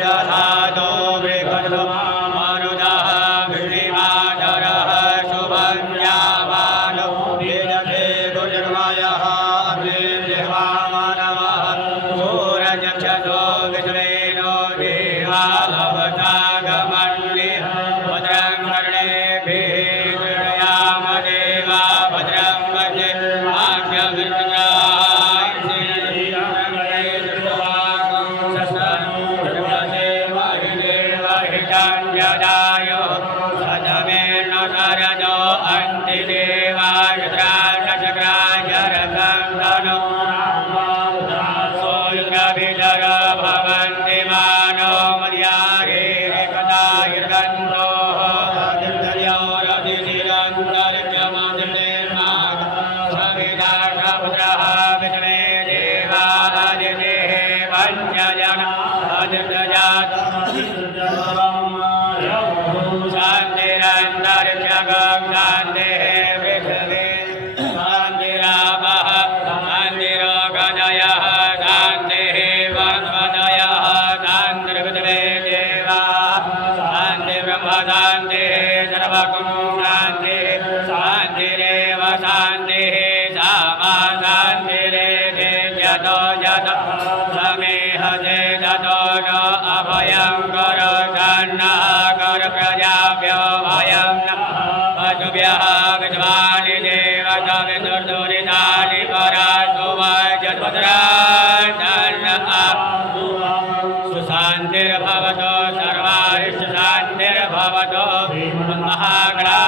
धातो वृकटो मरुदः वृष्णिमातरः शुभं यामानो वेदते गुजर्मयः अग्निर्वामनवः सूरजक्षसो विष्णेनो देवालवतागमन्निः भद्रं कर्णेभिः शृणुयाम देवा भद्रं वचे सुशांतिर्भवतो सर्वारिष्ट शांतिर्भवतो महागणा